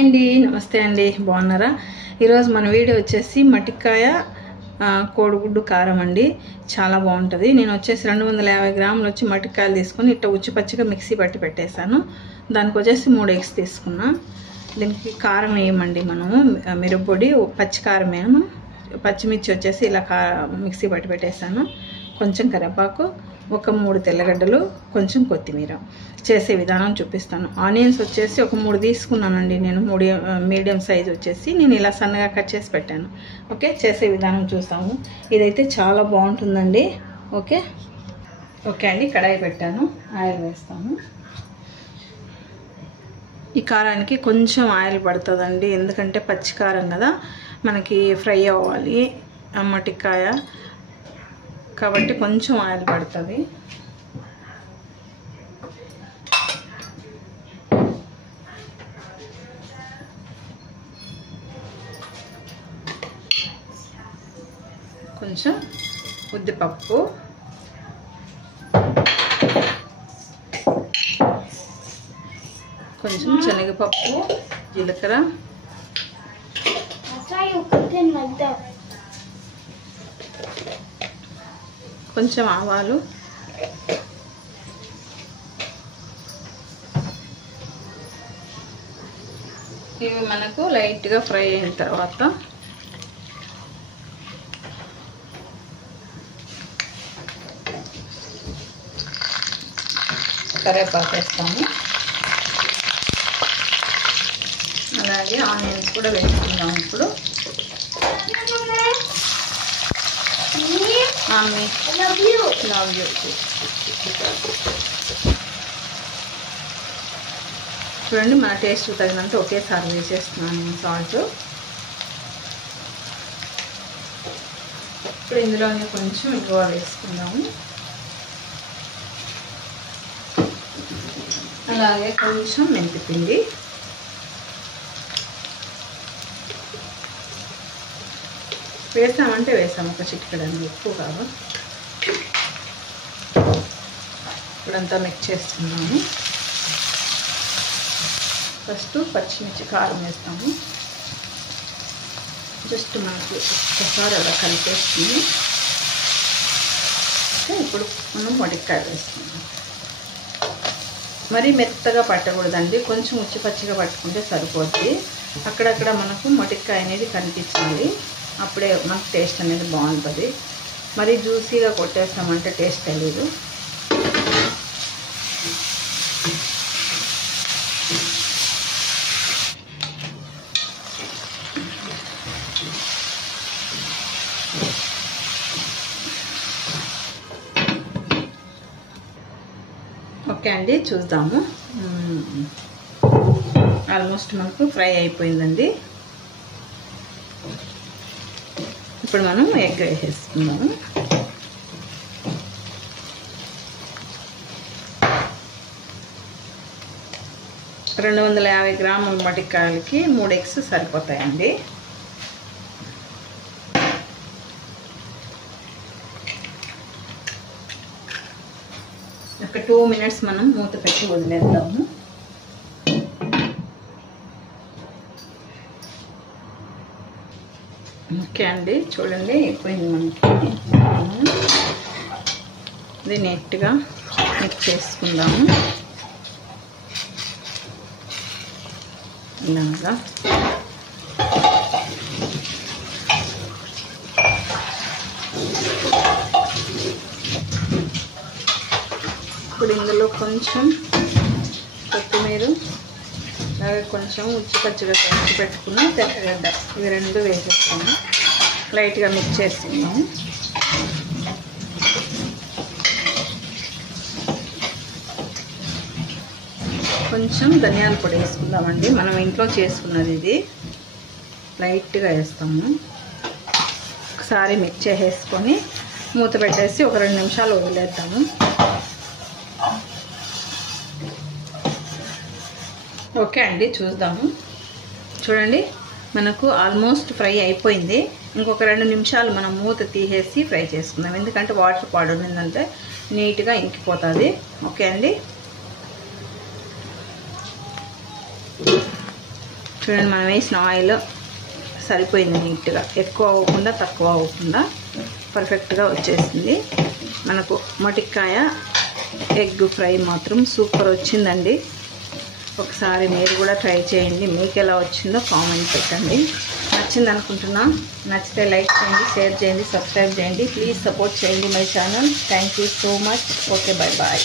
అండి, నమస్తే అండి, బాగున్నారా? ఈరోజు మన వీడియో వచ్చేసి మటికాయ కోడిగుడ్డు కారం అండి. చాలా బాగుంటుంది. నేను వచ్చేసి 250 గ్రాములు వచ్చి మటికాయలు తీసుకొని ఇట్లా ఉచ్చి పచ్చిగా మిక్సీ పట్టి పెట్టేశాను. దానికి వచ్చేసి 3 ఎగ్స్ తీసుకున్నా. దీనికి కారం వేయమండి మనము, మిరప్పొడి, పచ్చి కారం వేయము. పచ్చిమిర్చి వచ్చేసి ఇలా మిక్సీ పట్టి పెట్టేశాను. కొంచెం కరివేపాకు, ఒక 3 తెల్లగడ్డలు, కొంచెం కొత్తిమీర. చేసే విధానం చూపిస్తాను. ఆనియన్స్ వచ్చేసి ఒక 3 తీసుకున్నానండి నేను. మీడియం సైజ్ వచ్చేసి నేను ఇలా సన్నగా కట్ చేసి పెట్టాను. ఓకే, చేసే విధానం చూస్తాము. ఇదైతే చాలా బాగుంటుందండి. ఓకే అండి, కడాయి పెట్టాను, ఆయిల్ వేస్తాము. ఈ కారానికి కొంచెం ఆయిల్ పడుతుందండి, ఎందుకంటే పచ్చి కారం కదా, మనకి ఫ్రై అవ్వాలి మటికాయ కాబట్టి కొంచెం ఆయిల్ పడుతుంది. కొంచెం ఉద్దిపప్పు, కొంచెం శనగపప్పు, జీలకర్ర, కొంచెం ఆవాలు, ఇవి మనకు లైట్గా ఫ్రై అయిన తర్వాత కరివేపాకు వేస్తాము. అలాగే ఆనియన్స్ కూడా వేసుకుందాం. ఇప్పుడు చూడండి, మన టేస్ట్ తగినంత ఒకేసారి వేసేస్తున్నాను సాల్ట్. ఇప్పుడు ఇందులోనే కొంచెం ఇంగువ వేసుకుందాము. అలాగే కొంచెం మెంతిపిండి, వేసామంటే వేసాము, ఒక చిటికెడండి, ఎక్కువ కాదు. ఇప్పుడంతా మిక్స్ చేస్తున్నాము. ఫస్ట్ పచ్చిమిర్చి కారం వేస్తాము. జస్ట్ మనకి ఒకసారి అలా కలిపేస్తుంది. ఇప్పుడు మనం మటికాయ వేస్తున్నాం. మరీ మెత్తగా పట్టకూడదండి, కొంచెం ఉచ్చి పచ్చిగా పట్టుకుంటే సరిపోద్ది. అక్కడక్కడ మనకు మటికాయ అనేది కనిపించాలి, అప్పుడే మనకు టేస్ట్ అనేది బాగుంటుంది. మరీ జ్యూసీగా కొట్టేస్తామంటే టేస్ట్ తెలీదు. ఓకే అండి, చూద్దాము. ఆల్మోస్ట్ మనకు ఫ్రై అయిపోయిందండి. ఇప్పుడు మనం ఎగ్ వేసేసుకుందాము. రెండు 250 గ్రాముల మటికాయలకి 3 ఎగ్స్ సరిపోతాయండి. ఒక 2 మినిట్స్ మనం మూత పెట్టి వదిలేద్దాము. ఓకే అండి, చూడండి అయిపోయింది మనకి. ఇది నీట్గా మిక్స్ చేసుకుందాము. ఇలాగా ఇప్పుడు ఇందులో కొంచెం కొత్తిమీర, అలాగే కొంచెం ఉచ్చి పచ్చిగా తంచి పెట్టుకుని తెల్లగడ్డ, ఇవి 2 వేసేస్తాము. లైట్గా మిక్స్ చేస్తున్నాము. కొంచెం ధనియాల పొడి వేసుకుందామండి, మనం ఇంట్లో చేసుకున్నది ఇది. లైట్గా వేస్తాము. ఒకసారి మిక్స్ చేసేసుకొని మూత పెట్టేసి ఒక 2 నిమిషాలు వదిలేద్దాము. ఓకే అండి, చూద్దాము. చూడండి, మనకు ఆల్మోస్ట్ ఫ్రై అయిపోయింది. ఇంకొక 2 నిమిషాలు మనం మూత తీసేసి ఫ్రై చేసుకుందాం, ఎందుకంటే వాటర్ పడుతుందంటే నీట్గా ఇంకిపోతుంది. ఓకే అండి, చూడండి, మనం వేసిన ఆయిల్ సరిపోయింది నీట్గా, ఎక్కువ అవ్వకుండా తక్కువ అవ్వకుండా పర్ఫెక్ట్గా వచ్చేసింది. మనకు మటికాయ ఎగ్ ఫ్రై మాత్రం సూపర్ వచ్చిందండి. ఒకసారి మీరు కూడా ట్రై చేయండి, మీకు ఎలా వచ్చిందో కామెంట్ పెట్టండి. నచ్చింది అనుకుంటున్నా. నచ్చితే లైక్ చేయండి, షేర్ చేయండి, సబ్స్క్రైబ్ చేయండి. ప్లీజ్ సపోర్ట్ చేయండి my channel. Thank you so much. Okay, bye bye.